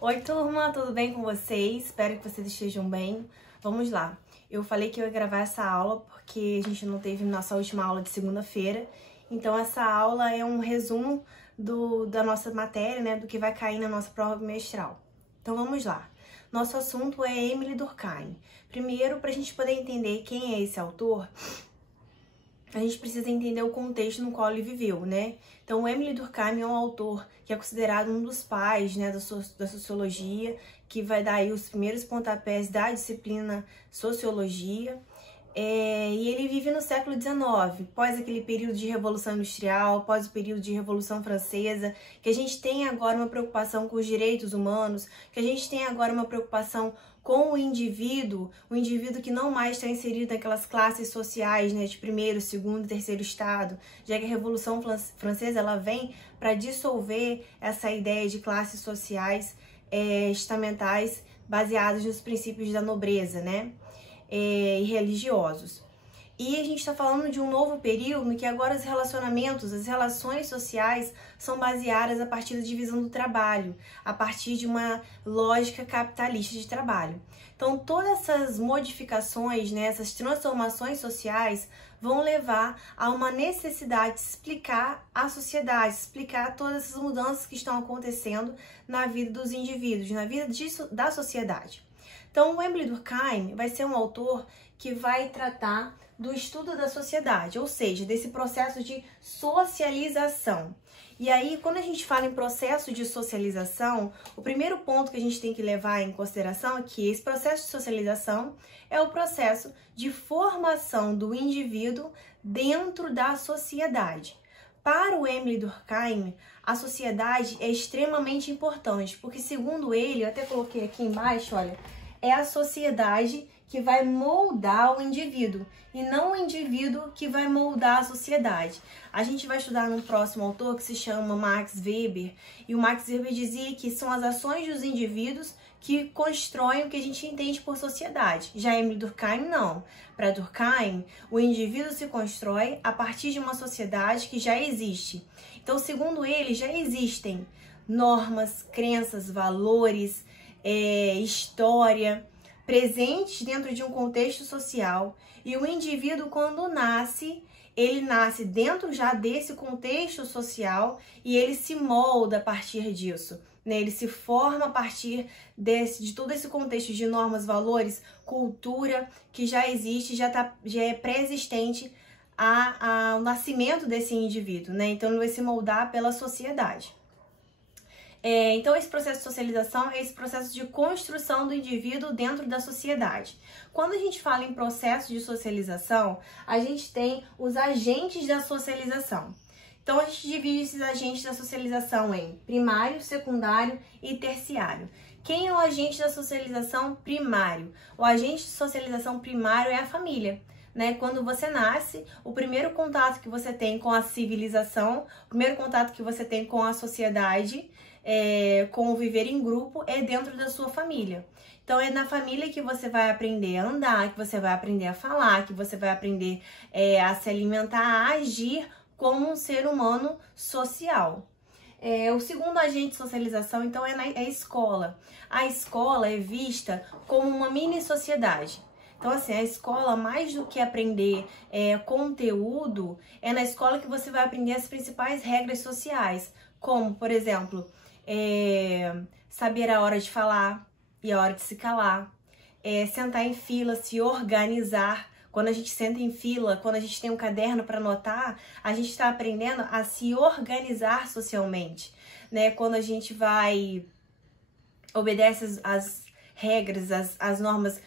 Oi, turma, tudo bem com vocês? Espero que vocês estejam bem. Vamos lá. Eu falei que eu ia gravar essa aula porque a gente não teve nossa última aula de segunda-feira. Então, essa aula é um resumo da nossa matéria, né? Do que vai cair na nossa prova bimestral. Então, vamos lá. Nosso assunto é Émile Durkheim. Primeiro, para a gente poder entender quem é esse autor, a gente precisa entender o contexto no qual ele viveu, né? Então, o Émile Durkheim é um autor que é considerado um dos pais, né, da sociologia, que vai dar aí os primeiros pontapés da disciplina sociologia. E ele vive no século XIX, pós aquele período de Revolução Industrial, pós o período de Revolução Francesa, que a gente tem agora uma preocupação com os direitos humanos, que a gente tem agora uma preocupação com o indivíduo que não mais está inserido naquelas classes sociais, né, de primeiro, segundo e terceiro estado, já que a Revolução Francesa ela vem para dissolver essa ideia de classes sociais estamentais baseadas nos princípios da nobreza, né? E religiosos. E a gente está falando de um novo período em que agora os relacionamentos, as relações sociais são baseadas a partir da divisão do trabalho, a partir de uma lógica capitalista de trabalho. Então, todas essas modificações, né, essas transformações sociais vão levar a uma necessidade de explicar a sociedade, explicar todas essas mudanças que estão acontecendo na vida dos indivíduos, na vida da sociedade. Então, o Émile Durkheim vai ser um autor que vai tratar do estudo da sociedade, ou seja, desse processo de socialização. E aí, quando a gente fala em processo de socialização, o primeiro ponto que a gente tem que levar em consideração é que esse processo de socialização é o processo de formação do indivíduo dentro da sociedade. Para o Émile Durkheim, a sociedade é extremamente importante, porque segundo ele, eu até coloquei aqui embaixo, olha, é a sociedade que vai moldar o indivíduo e não o indivíduo que vai moldar a sociedade. A gente vai estudar num próximo autor que se chama Max Weber, e o Max Weber dizia que são as ações dos indivíduos que constroem o que a gente entende por sociedade. Já Émile Durkheim, não. Para Durkheim, o indivíduo se constrói a partir de uma sociedade que já existe. Então, segundo ele, já existem normas, crenças, valores, história, presentes dentro de um contexto social, e o indivíduo, quando nasce, ele nasce dentro já desse contexto social e ele se molda a partir disso, né? Ele se forma a partir de todo esse contexto de normas, valores, cultura que já existe, já é pré-existente ao nascimento desse indivíduo, né? Então ele vai se moldar pela sociedade. Então, esse processo de socialização é esse processo de construção do indivíduo dentro da sociedade. Quando a gente fala em processo de socialização, a gente tem os agentes da socialização. Então, a gente divide esses agentes da socialização em primário, secundário e terciário. Quem é o agente da socialização primário? O agente de socialização primário é a família. Né? Quando você nasce, o primeiro contato que você tem com a civilização, o primeiro contato que você tem com a sociedade, com o viver em grupo, é dentro da sua família. Então, é na família que você vai aprender a andar, que você vai aprender a falar, que você vai aprender a se alimentar, a agir como um ser humano social. O segundo agente de socialização, então, é a escola. A escola é vista como uma mini-sociedade. Então, assim, a escola, mais do que aprender conteúdo, é na escola que você vai aprender as principais regras sociais, como, por exemplo, saber a hora de falar e a hora de se calar, sentar em fila, se organizar. Quando a gente senta em fila, quando a gente tem um caderno para anotar, a gente está aprendendo a se organizar socialmente, né? Quando a gente obedece as regras, as normas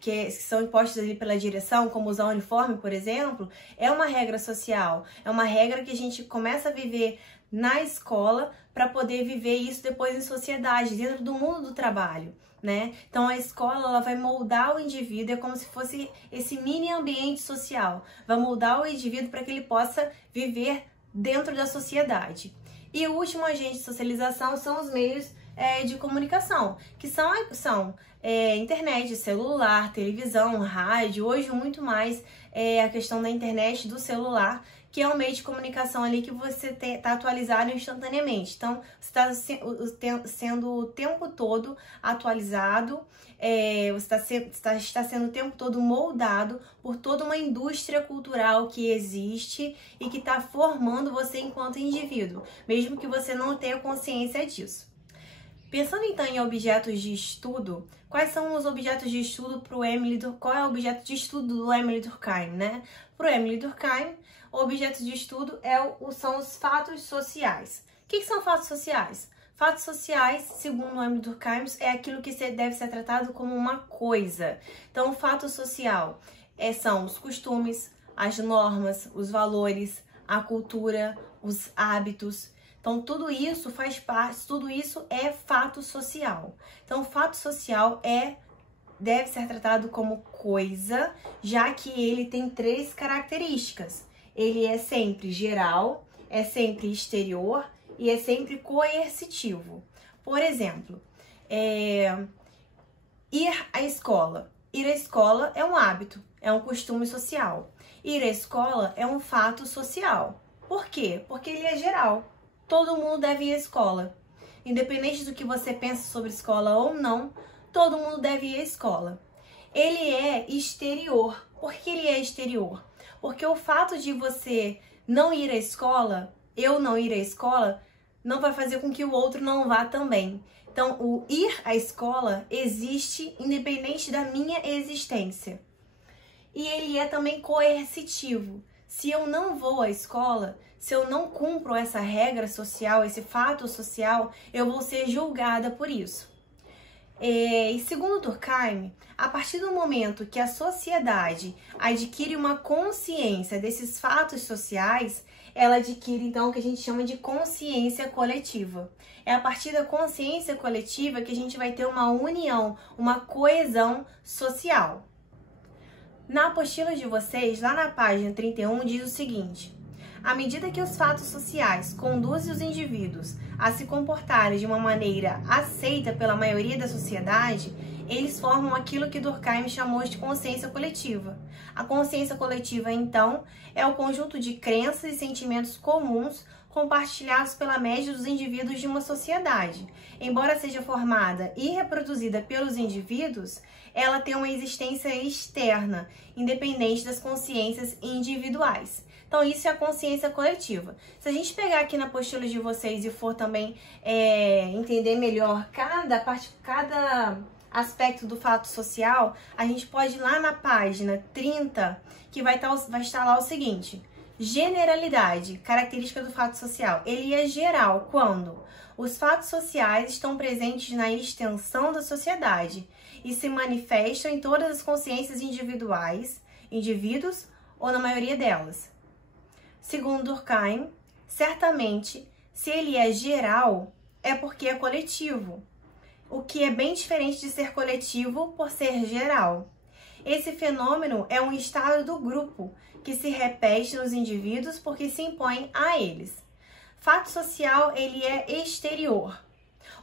que são impostas ali pela direção, como usar uniforme, por exemplo, é uma regra social, é uma regra que a gente começa a viver na escola para poder viver isso depois em sociedade, dentro do mundo do trabalho, né? Então a escola ela vai moldar o indivíduo, é como se fosse esse mini ambiente social, vai moldar o indivíduo para que ele possa viver dentro da sociedade. E o último agente de socialização são os meios de comunicação, que são internet, celular, televisão, rádio, hoje muito mais a questão da internet, do celular, que é um meio de comunicação ali que você está atualizado instantaneamente. Então, você está sendo o tempo todo atualizado, você está sendo o tempo todo moldado por toda uma indústria cultural que existe e que está formando você enquanto indivíduo, mesmo que você não tenha consciência disso. Pensando então em objetos de estudo, quais são os objetos de estudo para o Emile Durkheim? Qual é o objeto de estudo do Emile Durkheim, né? Para o Emile Durkheim, o objeto de estudo são os fatos sociais. O que são fatos sociais? Fatos sociais, segundo o Emile Durkheim, é aquilo que deve ser tratado como uma coisa. Então, o fato social são os costumes, as normas, os valores, a cultura, os hábitos. Então, tudo isso faz parte, tudo isso é fato social. Então, o fato social deve ser tratado como coisa, já que ele tem 3 características. Ele é sempre geral, é sempre exterior e é sempre coercitivo. Por exemplo, ir à escola. Ir à escola é um hábito, é um costume social. Ir à escola é um fato social. Por quê? Porque ele é geral. Todo mundo deve ir à escola. Independente do que você pensa sobre escola ou não, todo mundo deve ir à escola. Ele é exterior. Por que ele é exterior? Porque o fato de você não ir à escola, eu não ir à escola, não vai fazer com que o outro não vá também. Então, o ir à escola existe independente da minha existência. E ele é também coercitivo. Se eu não vou à escola, se eu não cumpro essa regra social, esse fato social, eu vou ser julgada por isso. E segundo Durkheim, a partir do momento que a sociedade adquire uma consciência desses fatos sociais, ela adquire então o que a gente chama de consciência coletiva. É a partir da consciência coletiva que a gente vai ter uma união, uma coesão social. Na apostila de vocês, lá na página 31, diz o seguinte: à medida que os fatos sociais conduzem os indivíduos a se comportarem de uma maneira aceita pela maioria da sociedade, eles formam aquilo que Durkheim chamou de consciência coletiva. A consciência coletiva, então, é o conjunto de crenças e sentimentos comuns compartilhados pela média dos indivíduos de uma sociedade. Embora seja formada e reproduzida pelos indivíduos, ela tem uma existência externa, independente das consciências individuais. Então, isso é a consciência coletiva. Se a gente pegar aqui na apostila de vocês e for também entender melhor cada aspecto do fato social, a gente pode ir lá na página 30, que vai estar lá o seguinte: generalidade, característica do fato social. Ele é geral quando os fatos sociais estão presentes na extensão da sociedade e se manifestam em todas as consciências individuais, indivíduos ou na maioria delas. Segundo Durkheim, certamente, se ele é geral, é porque é coletivo, o que é bem diferente de ser coletivo por ser geral. Esse fenômeno é um estado do grupo que se repete nos indivíduos porque se impõe a eles. Fato social, ele é exterior.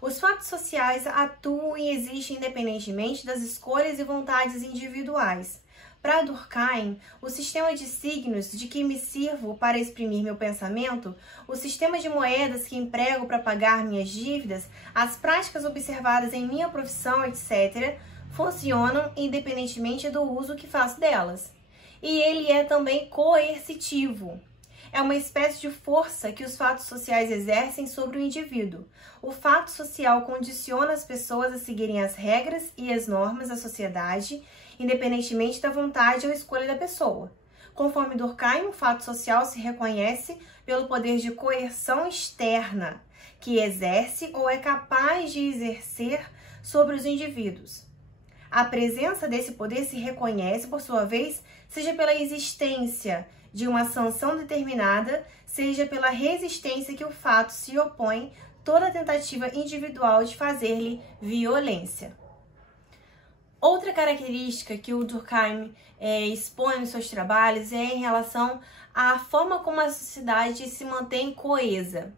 Os fatos sociais atuam e existem independentemente das escolhas e vontades individuais. Para Durkheim, o sistema de signos de que me sirvo para exprimir meu pensamento, o sistema de moedas que emprego para pagar minhas dívidas, as práticas observadas em minha profissão, etc., funcionam independentemente do uso que faço delas. E ele é também coercitivo. É uma espécie de força que os fatos sociais exercem sobre o indivíduo. O fato social condiciona as pessoas a seguirem as regras e as normas da sociedade, independentemente da vontade ou escolha da pessoa. Conforme Durkheim, o fato social se reconhece pelo poder de coerção externa, que exerce ou é capaz de exercer sobre os indivíduos. A presença desse poder se reconhece, por sua vez, seja pela existência de uma sanção determinada, seja pela resistência que o fato se opõe toda tentativa individual de fazer-lhe violência. Outra característica que o Durkheim expõe nos seus trabalhos é em relação à forma como a sociedade se mantém coesa.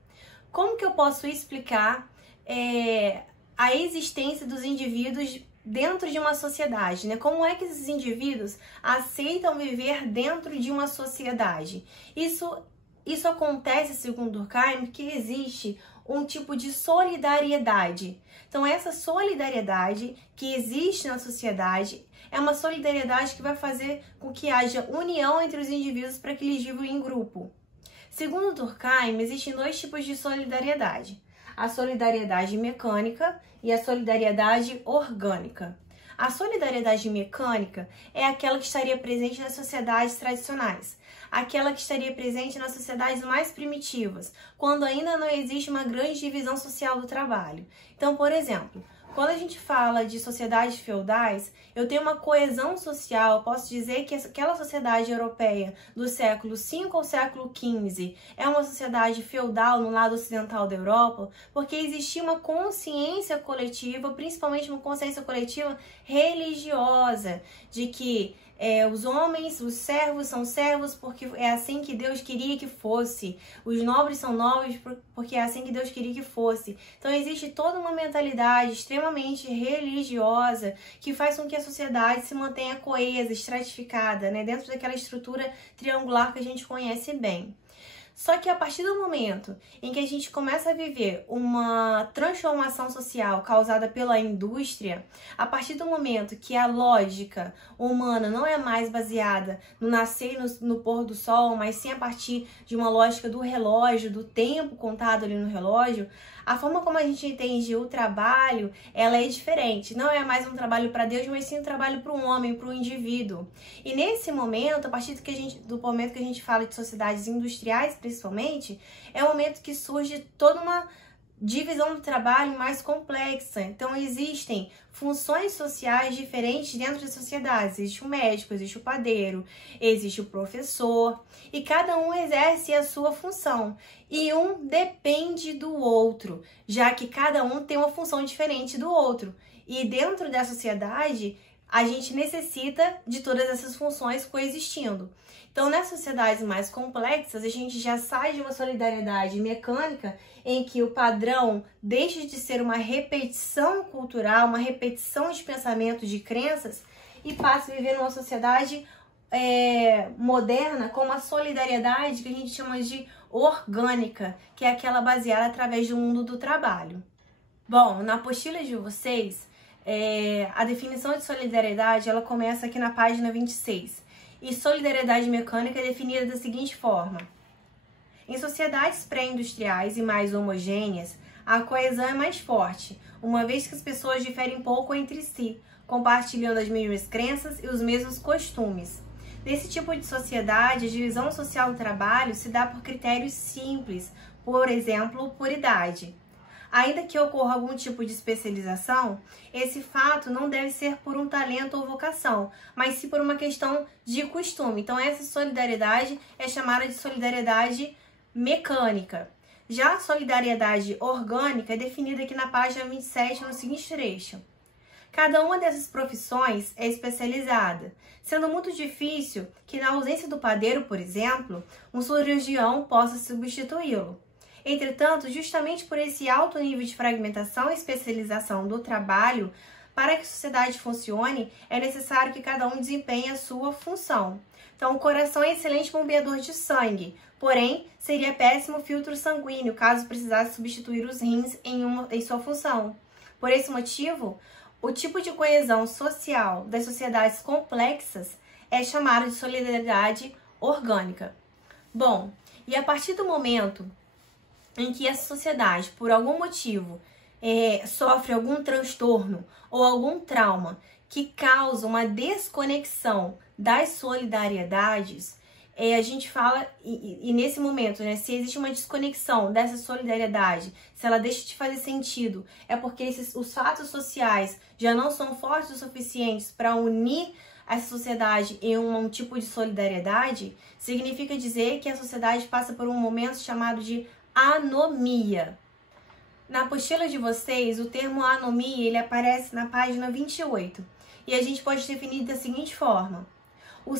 Como que eu posso explicar a existência dos indivíduos dentro de uma sociedade, né? Como é que esses indivíduos aceitam viver dentro de uma sociedade? Isso acontece, segundo Durkheim, que existe um tipo de solidariedade. Então, essa solidariedade que existe na sociedade é uma solidariedade que vai fazer com que haja união entre os indivíduos para que eles vivam em grupo. Segundo Durkheim, existem dois tipos de solidariedade: a solidariedade mecânica e a solidariedade orgânica. A solidariedade mecânica é aquela que estaria presente nas sociedades tradicionais, aquela que estaria presente nas sociedades mais primitivas, quando ainda não existe uma grande divisão social do trabalho. Então, por exemplo, quando a gente fala de sociedades feudais, eu tenho uma coesão social. Eu posso dizer que aquela sociedade europeia do século V ao século XV é uma sociedade feudal no lado ocidental da Europa, porque existia uma consciência coletiva, principalmente uma consciência coletiva religiosa, de que os homens, os servos são servos porque é assim que Deus queria que fosse. Os nobres são nobres porque é assim que Deus queria que fosse. Então existe toda uma mentalidade extremamente religiosa que faz com que a sociedade se mantenha coesa, estratificada, né, dentro daquela estrutura triangular que a gente conhece bem. Só que a partir do momento em que a gente começa a viver uma transformação social causada pela indústria, a partir do momento que a lógica humana não é mais baseada no nascer e no pôr do sol, mas sim a partir de uma lógica do relógio, do tempo contado ali no relógio, a forma como a gente entende o trabalho, ela é diferente. Não é mais um trabalho para Deus, mas sim um trabalho para um homem, para um indivíduo. E nesse momento, a partir do momento que a gente fala de sociedades industriais, principalmente, é o momento que surge toda uma divisão do trabalho mais complexa. Então, existem funções sociais diferentes dentro das sociedades. Existe o médico, existe o padeiro, existe o professor, e cada um exerce a sua função. E um depende do outro, já que cada um tem uma função diferente do outro. E dentro da sociedade, a gente necessita de todas essas funções coexistindo. Então, nas sociedades mais complexas, a gente já sai de uma solidariedade mecânica em que o padrão deixa de ser uma repetição cultural, uma repetição de pensamentos, de crenças, e passa a viver numa sociedade moderna com uma solidariedade que a gente chama de orgânica, que é aquela baseada através do mundo do trabalho. Bom, na apostila de vocês, a definição de solidariedade ela começa aqui na página 26. E solidariedade mecânica é definida da seguinte forma: em sociedades pré-industriais e mais homogêneas, a coesão é mais forte, uma vez que as pessoas diferem pouco entre si, compartilhando as mesmas crenças e os mesmos costumes. Nesse tipo de sociedade, a divisão social do trabalho se dá por critérios simples, por exemplo, por idade. Ainda que ocorra algum tipo de especialização, esse fato não deve ser por um talento ou vocação, mas sim por uma questão de costume. Então, essa solidariedade é chamada de solidariedade mecânica. Já a solidariedade orgânica é definida aqui na página 27 no seguinte trecho: cada uma dessas profissões é especializada, sendo muito difícil que, na ausência do padeiro, por exemplo, um cirurgião possa substituí-lo. Entretanto, justamente por esse alto nível de fragmentação e especialização do trabalho, para que a sociedade funcione, é necessário que cada um desempenhe a sua função. Então, o coração é excelente bombeador de sangue, porém, seria péssimo filtro sanguíneo caso precisasse substituir os rins em sua função. Por esse motivo, o tipo de coesão social das sociedades complexas é chamado de solidariedade orgânica. Bom, e a partir do momento em que essa sociedade, por algum motivo, sofre algum transtorno ou algum trauma que causa uma desconexão das solidariedades, a gente fala, e nesse momento, né, se existe uma desconexão dessa solidariedade, se ela deixa de fazer sentido, é porque os fatos sociais já não são fortes o suficientes para unir essa sociedade em um tipo de solidariedade, significa dizer que a sociedade passa por um momento chamado de anomia. Na apostila de vocês, o termo anomia ele aparece na página 28 e a gente pode definir da seguinte forma: quando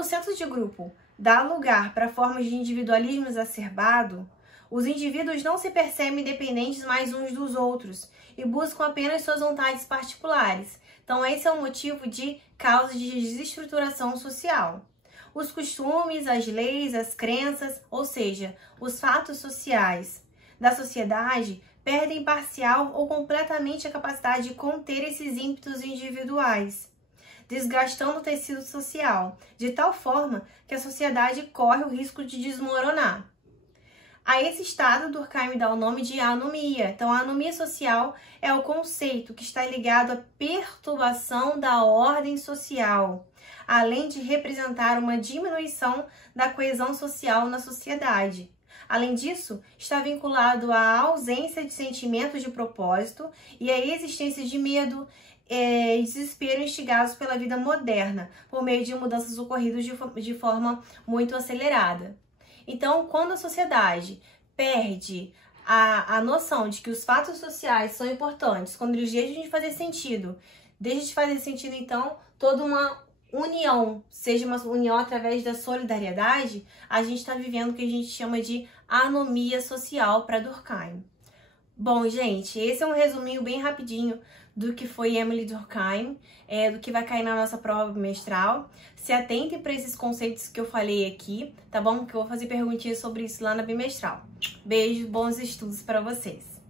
o senso de grupo dá lugar para formas de individualismo exacerbado, Os indivíduos não se percebem dependentes mais uns dos outros e buscam apenas suas vontades particulares. Então, esse é o motivo de causa de desestruturação social. Os costumes, as leis, as crenças, ou seja, os fatos sociais da sociedade perdem parcial ou completamente a capacidade de conter esses ímpetos individuais, desgastando o tecido social, de tal forma que a sociedade corre o risco de desmoronar. A esse estado, Durkheim dá o nome de anomia. Então, a anomia social é o conceito que está ligado à perturbação da ordem social, além de representar uma diminuição da coesão social na sociedade. Além disso, está vinculado à ausência de sentimentos de propósito e à existência de medo e desespero instigados pela vida moderna, por meio de mudanças ocorridas de forma muito acelerada. Então, quando a sociedade perde a noção de que os fatos sociais são importantes, quando eles deixam de fazer sentido, então, toda uma união, seja uma união através da solidariedade, a gente está vivendo o que a gente chama de anomia social para Durkheim. Bom, gente, esse é um resuminho bem rapidinho do que foi Emile Durkheim, do que vai cair na nossa prova bimestral. Se atentem para esses conceitos que eu falei aqui, tá bom? Que eu vou fazer perguntinhas sobre isso lá na bimestral. Beijo, bons estudos para vocês!